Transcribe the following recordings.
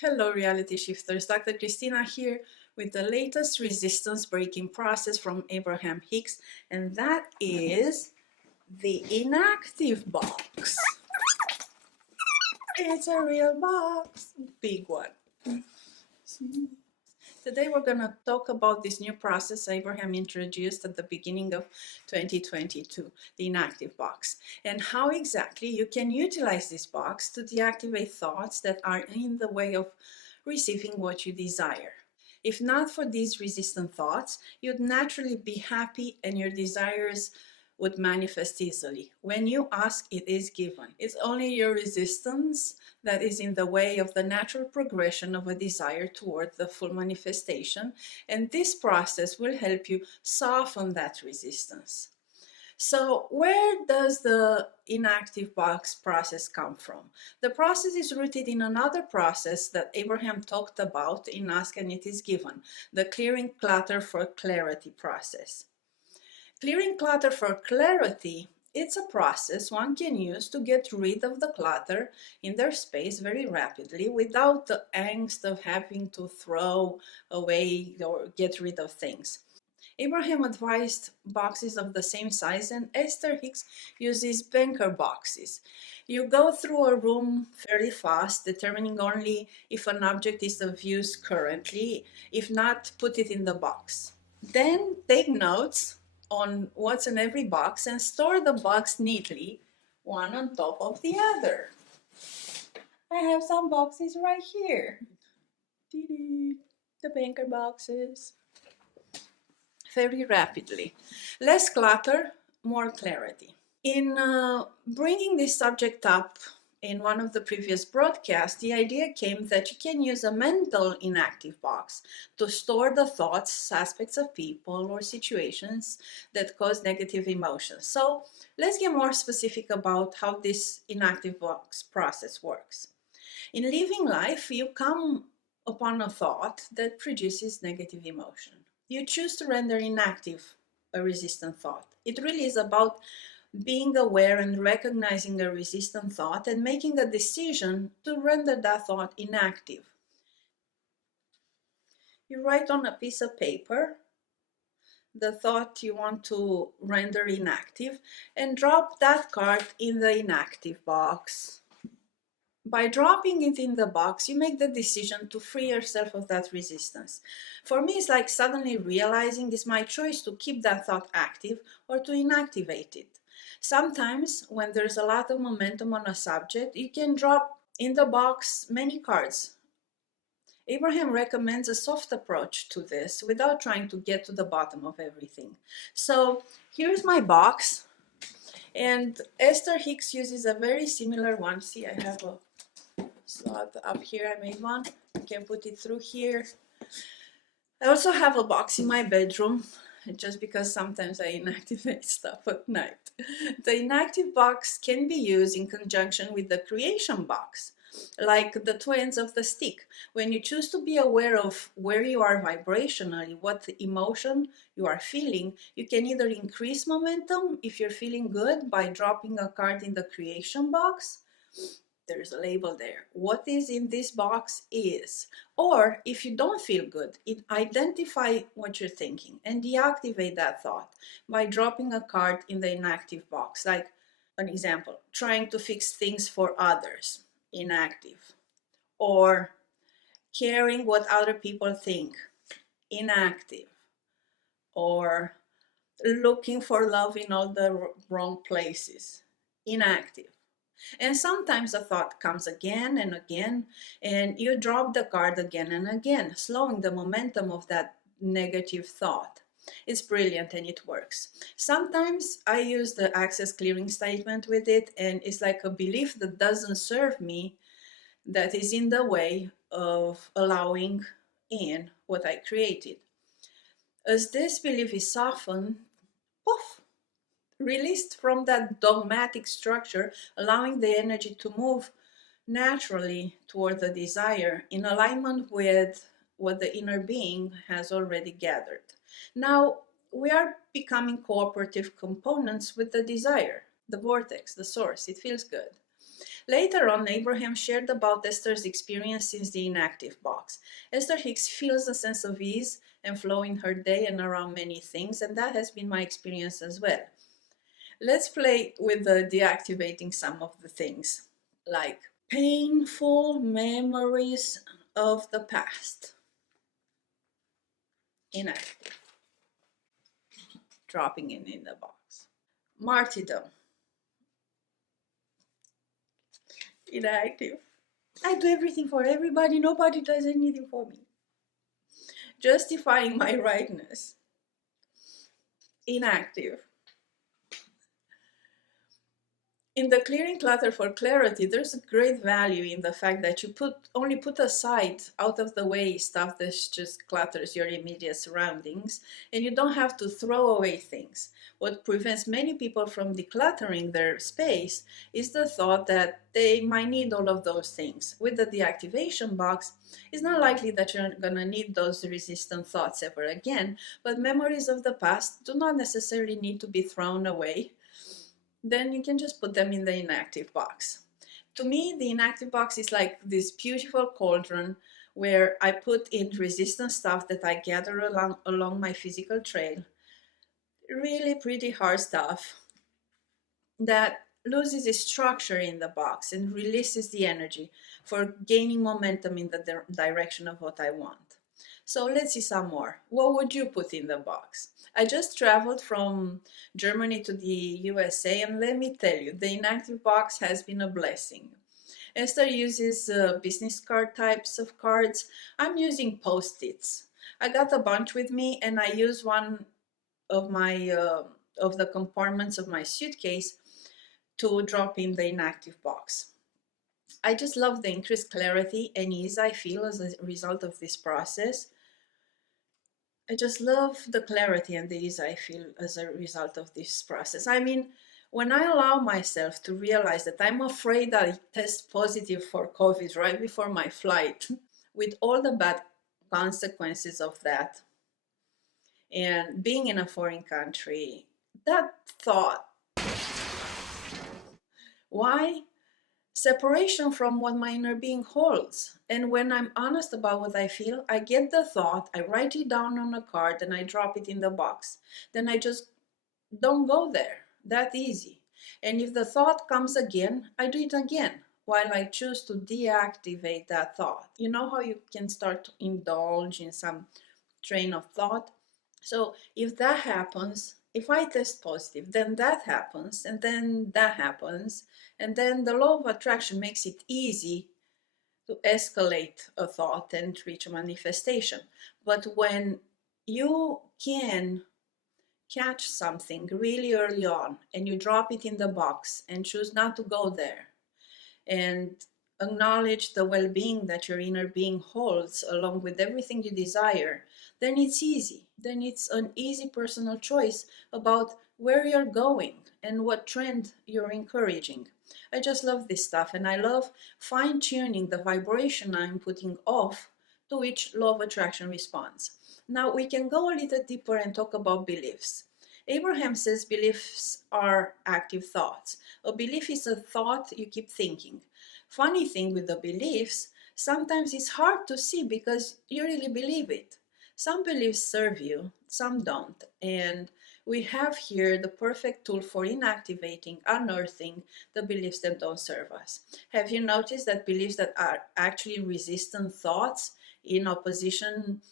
Hello, reality shifters. Dr. Cristina here with the latest resistance breaking process from Abraham Hicks, and that is the inactive box. It's a real box, big one. Today we're going to talk about this new process Abraham introduced at the beginning of 2022, the inactive box, and how exactly you can utilize this box to deactivate thoughts that are in the way of receiving what you desire. If not for these resistant thoughts, you'd naturally be happy and your desires would manifest easily. When you ask, it is given. It's only your resistance that is in the way of the natural progression of a desire toward the full manifestation, and this process will help you soften that resistance. So where does the inactive box process come from? The process is rooted in another process that Abraham talked about in Ask and It Is Given, the clearing clutter for clarity process. Clearing clutter for clarity, it's a process one can use to get rid of the clutter in their space very rapidly without the angst of having to throw away or get rid of things. Abraham advised boxes of the same size, and Esther Hicks uses banker boxes. You go through a room fairly fast, determining only if an object is of use currently. If not, put it in the box. Then take notes on what's in every box and store the box neatly, one on top of the other. I have some boxes right here. The banker boxes. Very rapidly. Less clutter, more clarity. In bringing this subject up in one of the previous broadcasts, the idea came that you can use a mental inactive box to store the thoughts, aspects of people, or situations that cause negative emotions. So let's get more specific about how this inactive box process works. In living life, you come upon a thought that produces negative emotion. You choose to render inactive a resistant thought. It really is about being aware and recognizing a resistant thought and making a decision to render that thought inactive. You write on a piece of paper the thought you want to render inactive and drop that card in the inactive box. By dropping it in the box, you make the decision to free yourself of that resistance. For me, it's like suddenly realizing it's my choice to keep that thought active or to inactivate it. Sometimes, when there's a lot of momentum on a subject, you can drop in the box many cards. Abraham recommends a soft approach to this without trying to get to the bottom of everything. So, here's my box, and Esther Hicks uses a very similar one. See, I have a slot up here. I made one. You can put it through here. I also have a box in my bedroom, just because sometimes I inactivate stuff at night. The inactive box can be used in conjunction with the creation box, like the twins of the stick. When you choose to be aware of where you are vibrationally, what emotion you are feeling, you can either increase momentum if you're feeling good by dropping a card in the creation box. There's a label there. What is in this box is. Or if you don't feel good, identify what you're thinking and deactivate that thought by dropping a card in the inactive box. Like an example, trying to fix things for others, inactive. Or caring what other people think, inactive. Or looking for love in all the wrong places, inactive. And sometimes the thought comes again and again, and you drop the card again and again, slowing the momentum of that negative thought. It's brilliant and it works. Sometimes I use the access clearing statement with it, and it's like a belief that doesn't serve me that is in the way of allowing in what I created. As this belief is softened, poof, released from that dogmatic structure, allowing the energy to move naturally toward the desire in alignment with what the inner being has already gathered. Now, we are becoming cooperative components with the desire, the vortex, the source. It feels good. Later on, Abraham shared about Esther's experience since the inactive box. Esther Hicks feels a sense of ease and flow in her day and around many things, and that has been my experience as well. Let's play with the deactivating some of the things, like painful memories of the past. Inactive. Dropping it in the box. Martyrdom. Inactive. I do everything for everybody, nobody does anything for me. Justifying my rightness. Inactive. In the clearing clutter for clarity, there's a great value in the fact that you only put aside, out of the way stuff that just clutters your immediate surroundings, and you don't have to throw away things. What prevents many people from decluttering their space is the thought that they might need all of those things. With the deactivation box, it's not likely that you're gonna need those resistant thoughts ever again, but memories of the past do not necessarily need to be thrown away. Then you can just put them in the inactive box. To me, the inactive box is like this beautiful cauldron where I put in resistant stuff that I gather along my physical trail. Really pretty hard stuff that loses its structure in the box and releases the energy for gaining momentum in the direction of what I want. So let's see some more. What would you put in the box? I just traveled from Germany to the USA, and let me tell you, the inactive box has been a blessing. Esther uses business card types of cards. I'm using Post-its. I got a bunch with me, and I use one of my of the compartments of my suitcase to drop in the inactive box. I just love the increased clarity and ease I feel as a result of this process. I just love the clarity and the ease I feel as a result of this process. I mean, when I allow myself to realize that I'm afraid I test positive for COVID right before my flight, with all the bad consequences of that, and being in a foreign country, that thought, why? Separation from what my inner being holds. And when I'm honest about what I feel, I get the thought, I write it down on a card, and I drop it in the box. Then I just don't go there. That easy. And if the thought comes again, I do it again while I choose to deactivate that thought. You know how you can start to indulge in some train of thought? So if that happens, if I test positive, then that happens, and then that happens, and then the law of attraction makes it easy to escalate a thought and reach a manifestation. But when you can catch something really early on and you drop it in the box and choose not to go there and acknowledge the well-being that your inner being holds along with everything you desire, then it's easy. Then it's an easy personal choice about where you're going and what trend you're encouraging. I just love this stuff, and I love fine-tuning the vibration I'm putting off to which law of attraction responds. Now we can go a little deeper and talk about beliefs. Abraham says beliefs are active thoughts. A belief is a thought you keep thinking. Funny thing with the beliefs, sometimes it's hard to see because you really believe it. Some beliefs serve you, some don't. And we have here the perfect tool for inactivating, unearthing the beliefs that don't serve us. Have you noticed that beliefs that are actually resistant thoughts in opposition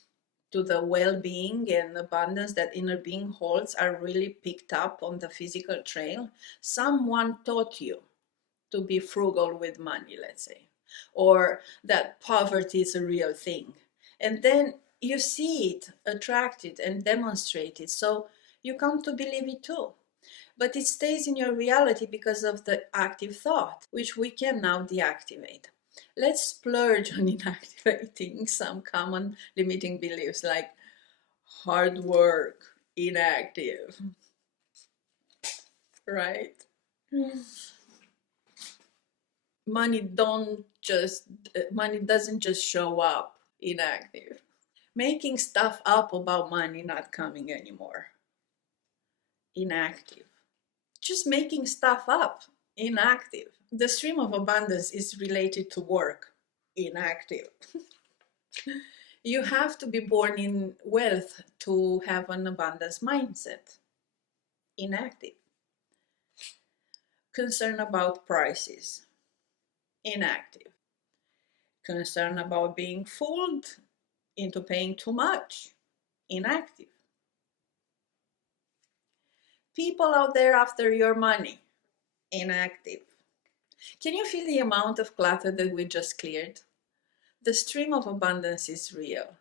to the well-being and abundance that inner being holds are really picked up on the physical trail? Someone taught you to be frugal with money, let's say, or that poverty is a real thing. And then you see it attracted and demonstrated, so you come to believe it too. But it stays in your reality because of the active thought, which we can now deactivate. Let's splurge on inactivating some common limiting beliefs like hard work, inactive, right? Money doesn't just show up, inactive. Making stuff up about money not coming anymore, inactive. Just making stuff up, inactive. The stream of abundance is related to work, inactive. You have to be born in wealth to have an abundance mindset, inactive. Concern about prices, inactive. Concern about being fooled into paying too much, inactive. People out there after your money, inactive. Can you feel the amount of clutter that we just cleared? The stream of abundance is real.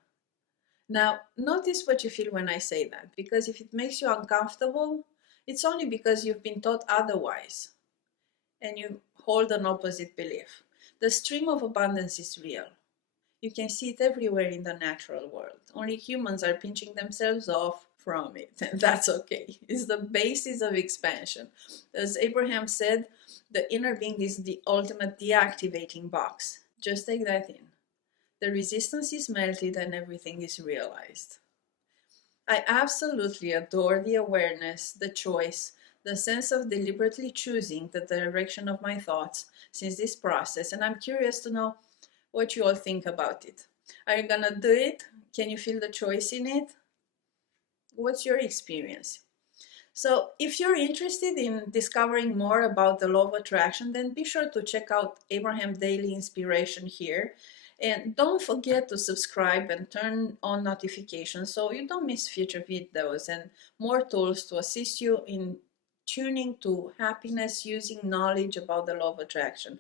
Now, notice what you feel when I say that, because if it makes you uncomfortable, it's only because you've been taught otherwise and you hold an opposite belief. The stream of abundance is real. You can see it everywhere in the natural world. Only humans are pinching themselves off from it, and that's okay. It's the basis of expansion. As Abraham said, the inner being is the ultimate deactivating box. Just take that in. The resistance is melted and everything is realized. I absolutely adore the awareness, the choice, the sense of deliberately choosing the direction of my thoughts since this process, and I'm curious to know what you all think about it. Are you gonna do it? Can you feel the choice in it? What's your experience? So if you're interested in discovering more about the law of attraction, then be sure to check out Abraham Daily Inspiration here. And don't forget to subscribe and turn on notifications so you don't miss future videos and more tools to assist you in tuning to happiness using knowledge about the law of attraction.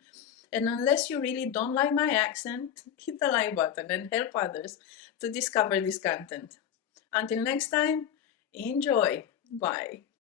And unless you really don't like my accent, hit the like button and help others to discover this content. Until next time, enjoy. Bye.